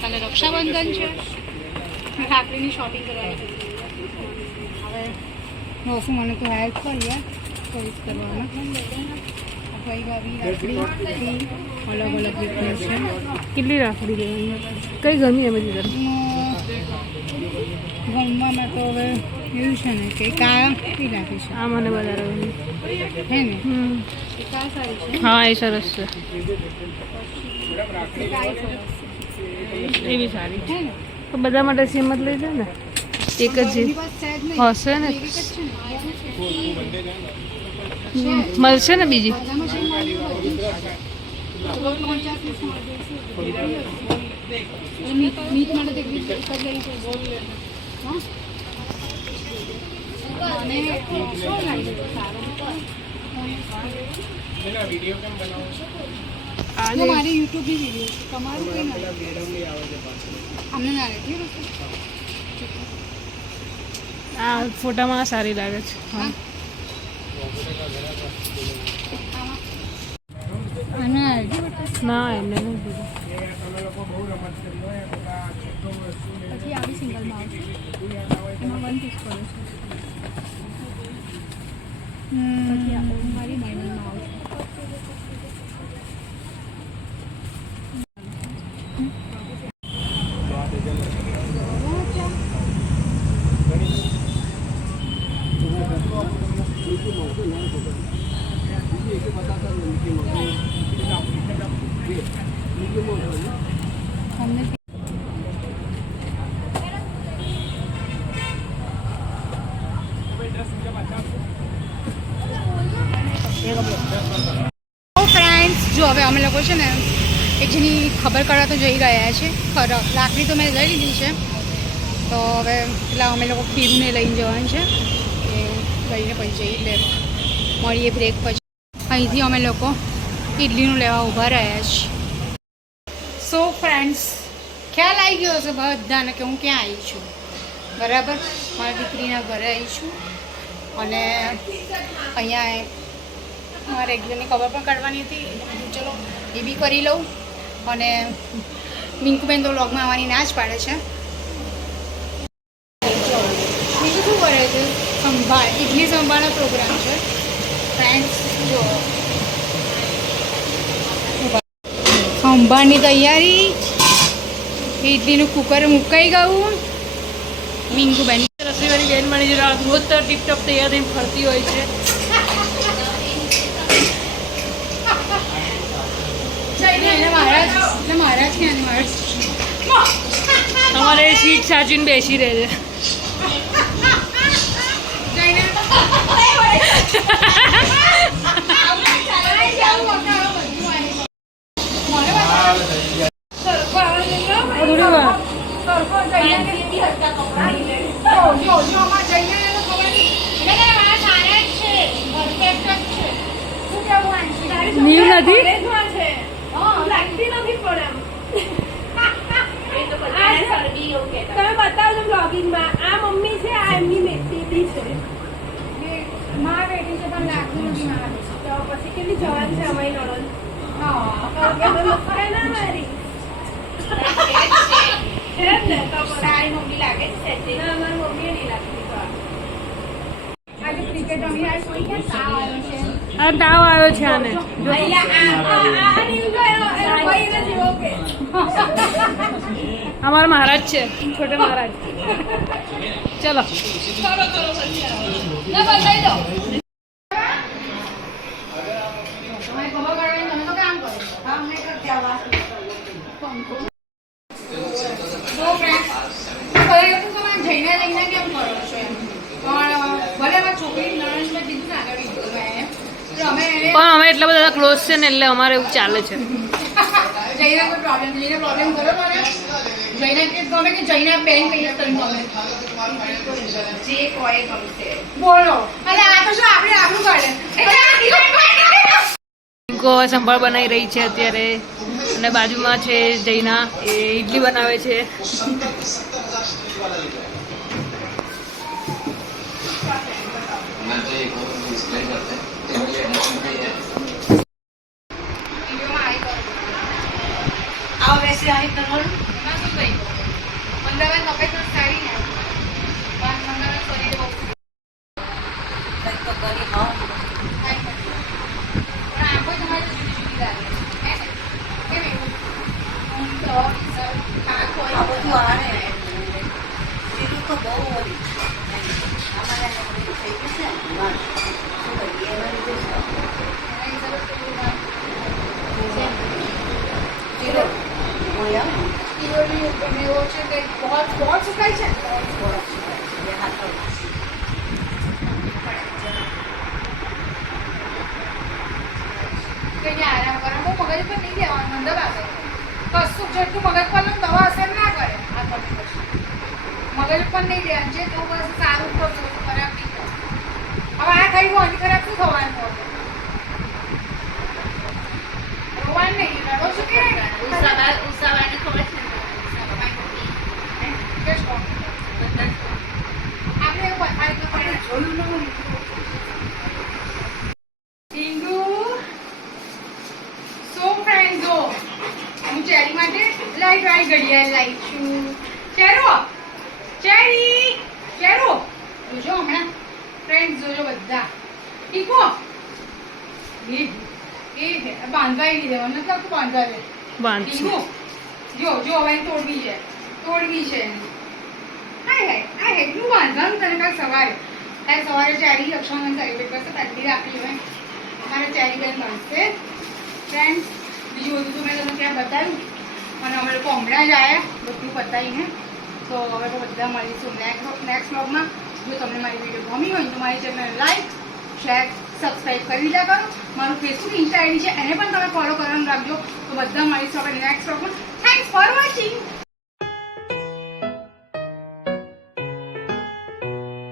કાલે રક્ષાબંધન છે, રાખડીની શોપિંગ કરવાની. હવે નોસું મને તો હેલ્પ કરીએ ચોઈસ કરવામાં. ભાઈ ભાભી રાખડી અલગ અલગ રીતની છે. કેટલી રાખડી લેવાની? કઈ ગમી એમ બધી તરફ? ગમવામાં તો હવે એવું છે ને કે કા કેટલી રાખી છે. આ મને વધારે ગમી હે ને? એ કા સારી છે. હા એ સરસ છે. એ બી સારી હે ને? તો બધા માટે સેમ જ લઈ જાય ને, એક જ જે હશે ને મળશે ને બીજી. મીટ માટે મારી યુટ્યુબની વિડીયો છે, તમારું કંઈ નથી. અમને ના રહેતી આ ફોટામાં સારી લાગે છે. હા ના એમને નથી દીધું. પછી આવી સિંગલમાં આવશે, એમાં 1 પીસ પડે છે. પછી મારી ડાયમંડમાં આવશે. ફ્રેન્ડ્સ જો હવે અમે લોકો છે ને એક જેની ખબર કરવા તો જઈ રહ્યા છે. રાખડી તો મેં લઈ લીધી છે, તો હવે પેલા અમે લોકો ખીરુને લઈને જવાનું છે. એ લઈને પછી જઈ એટલે મળીએ બ્રેક પછી. અહીંથી અમે લોકો ઇડલીનું લેવા ઊભા રહ્યા છીએ. સો ફ્રેન્ડ્સ ખ્યાલ આવી ગયો હશે બધાને કે હું ક્યાં આવી છું, બરાબર? મારી દીકરીના ઘરે આવી છું અને અહીંયા મારે એક જણની ખબર પણ કાઢવાની હતી. ચલો એ બી કરી લઉં. અને મિંકુબેન તો વ્લોગમાં આવવાની ના જ પાડે છે. બીજું શું કરે છે? સંભાળ ઇડલી સંભાળનો પ્રોગ્રામ છે ફ્રેન્ડ્સ. જો સંભાળની તૈયારી, ઇડલીનું કુકર મુકાઈ ગયું. મિંકુબેન રસોઈવાળી બેન મારી રોજ તો ટીપટોપ તૈયાર થઈને ફરતી હોય છે. મહારાજ કે અમારે સીટ સાચવીને બેસી રહે છે. નીવ નથી તમે બતાવજો બ્લોગિંગમાં. આ મમ્મી છે, આ એમની બેટી છે. માં બેટી છે પણ લાગતું નથી માં. તો પછી કેટલી જવાન છે અમારી નણંદ. હા ના મારી તારી મમ્મી લાગે છે. ના મારી મમ્મી નહીં લાગતી. આજે ક્રિકેટ રમી આ કોઈ ક્યાં તાવ આવ્યો છે. આ તાવ આવ્યો છે આને. અમારા મહારાજ છે, છોટે મહારાજ. ચલો પણ અમે એટલા બધા ક્લોઝ છે ને એટલે અમારે એવું ચાલે છે. જઈને કોઈ પ્રોબ્લેમ કરો મને. જઈને કે ગમે કે જઈને બેન કહીએ તો ગમે જે કોઈ ગમશે બોલો. અને આ તો શું આપણે આપણું કાઢે. સંભાળ બનાવી રહી છે અત્યારે અને બાજુમાં છે જૈના, એ ઇડલી બનાવે છે. અંદર પાસે કશું જેટલું મગજ પર લો દવા અસર ના કરે આ કરતી પછી મગજ પર નહીં ધ્યાન છે તો બસ સારું કરજો ખરાબ નહીં કરે હવે આ થઈ ગયું હજી ખરાબ શું થવાનું હવે રોવાનું નહીં રડો છો કે ઉષાવાને ખબર છે આપણે એવું પથારી તો પડે જોયું ન ટીંગુ સો ફ્રેન્ડ જો હું ચેરી માટે લાઈ ઘડિયાળ લાવી છું ચેરો જોજો હમણાં ફ્રેન્ડ જોજો બધા ટીકો એ બાંધવાઈ દીધે મને નથી લાગતું બાંધવા બાંધશું ટીંગુ જો હવે તોડવી છે હાય એટલું બાંધવાનું તને કાલ સવારે ચેરી રક્ષાબંધન સેલિબ્રેટ કરશે પહેલી રાખી હોય અમારે ચેરી બેન મળશે ફ્રેન્ડ્સ બીજું બધું તો મેં તમને ત્યાં બતાવ્યું અને અમે લોકો હમણાં જ આવ્યા બધું બતાવીને તો હવે તો બધા મળીશું નેક્સ્ટ બ્લોગમાં જો તમને મારી વિડીયો ગમી હોય તો મારી ચેનલ લાઈક શેર સબસ્ક્રાઈબ કરી દીધા કરો મારું ફેસબુક ઇન્સ્ટા આઈડી છે એને પણ તમે ફોલો કરવાનું રાખજો તો બધા મળીશું આપણે નેક્સ્ટ બ્લોગમાં થેન્ક્સ ફોર વોચિંગ